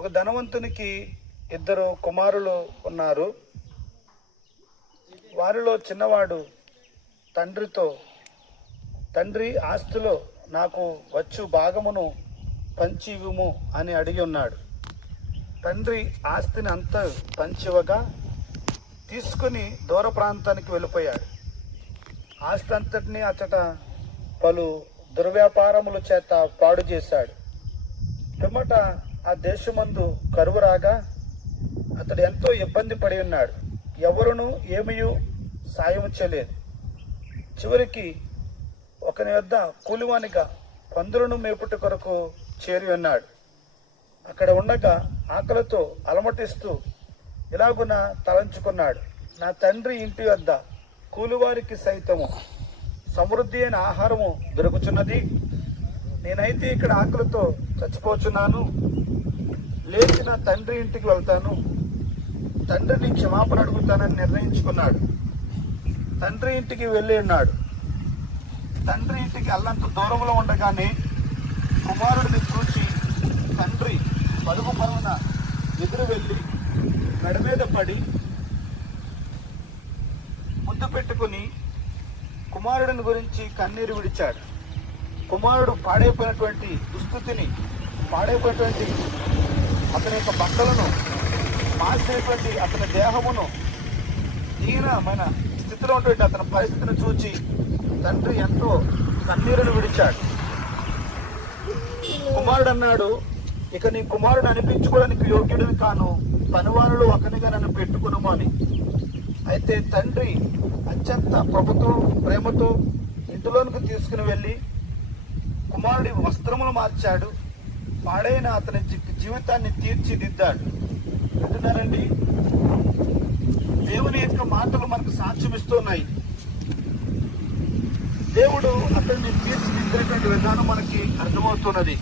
ఒక ధనవంతునికి 2 కుమారులు ఉన్నారు. వారిలో చిన్నవాడు తండ్రితో, తండ్రి ఆస్తిలో నాకు వచ్చు భాగమును పంచి ఇవ్వుము అని అడిగి ఉన్నాడు. తండ్రి ఆస్తిని అంతా పంచివ్వగా తీసుకుని దూర ప్రాంతానికి వెళ్ళిపోయాడు. ఆస్తి అంతటినీ అతట పలు దుర్వ్యాపారముల చేత పాడు చేశాడు. పిమ్మట ఆ దేశమందు కరువు రాగా అతడు ఎంతో ఇబ్బంది పడి ఉన్నాడు. ఎవరునూ ఏమీ సాయం చేయలేదు. చివరికి ఒకని వద్ద కూలివానిగా పందులను మేపుట కొరకు చేరి ఉన్నాడు. అక్కడ ఉండగా ఆకలితో అలమటిస్తూ ఇలాగున తలంచుకున్నాడు, నా తండ్రి ఇంటి వద్ద కూలివారికి సైతము సమృద్ధి అయిన ఆహారము దొరుకుచున్నది, నేనైతే ఇక్కడ ఆకలితో చచ్చిపోచున్నాను. లేచి నా తండ్రి ఇంటికి వెళ్తాను, తండ్రిని క్షమాపణ అడుగుతానని నిర్ణయించుకున్నాడు. తండ్రి ఇంటికి వెళ్ళి ఉన్నాడు. తండ్రి ఇంటికి అల్లంత దూరంలో ఉండగానే కుమారుడిని చూసి తండ్రి పరుగు పరుగున ఎదురు వెళ్ళి మెడ మీద పడి ముద్దు పెట్టుకుని కుమారుడిని గురించి కన్నీరు విడిచాడు. కుమారుడు పాడైపోయినటువంటి దుస్థితిని, పాడైపోయినటువంటి అతని యొక్క బట్టలను, మాసినటువంటి అతని దేహమును, దీనమైన స్థితిలో ఉన్నటువంటి అతని పరిస్థితిని చూచి తండ్రి ఎంతో కన్నీరును విడిచాడు. కుమారుడు అన్నాడు, ఇక నీ కుమారుడు అనిపించుకోవడానికి యోగ్యుడిని కాను, పనివారులు ఒకనిగా నన్ను పెట్టుకును అని. అయితే తండ్రి అత్యంత ప్రభుతో ప్రేమతో ఇంటిలోనికి తీసుకుని వెళ్ళి కుమారుడి వస్త్రములు మార్చాడు. పాడైన అతని జీవితాన్ని తీర్చిదిద్దాడు. వింటున్నారండి? దేవుని యొక్క మాటలు మనకు సాక్ష్యం ఇస్తున్నాయి. దేవుడు అతన్ని తీర్చిదిద్దేటువంటి విధానం మనకి అర్థమవుతున్నది.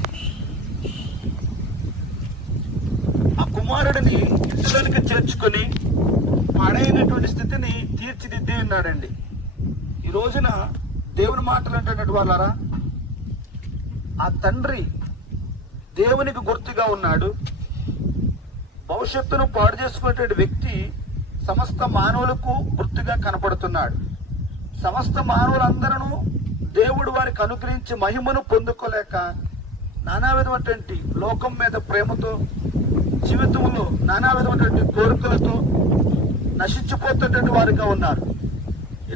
ఆ కుమారుడిని ఇంటిలోనికి చేర్చుకొని పాడైనటువంటి స్థితిని తీర్చిదిద్దే ఉన్నాడండి. ఈ రోజున దేవుని మాటలు అంటున్నట్టు వాళ్ళారా, ఆ తండ్రి దేవునికి గుర్తుగా ఉన్నాడు. భవిష్యత్తును పాడు చేసుకునేటువంటి వ్యక్తి సమస్త మానవులకు గుర్తుగా కనపడుతున్నాడు. సమస్త మానవులందరూ దేవుడు వారికి అనుగ్రహించి మహిమను పొందుకోలేక నానా విధమైనటువంటి లోకం మీద ప్రేమతో, జీవితంలో నానా విధమైనటువంటి కోరికలతో నశించిపోతున్నటువంటి వారిగా ఉన్నారు.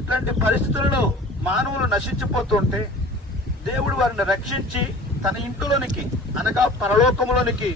ఇట్లాంటి పరిస్థితుల్లో మానవులు నశించిపోతుంటే దేవుడు వారిని రక్షించి తన ఇంటిలోనికి అనగా పరలోకంలోనికి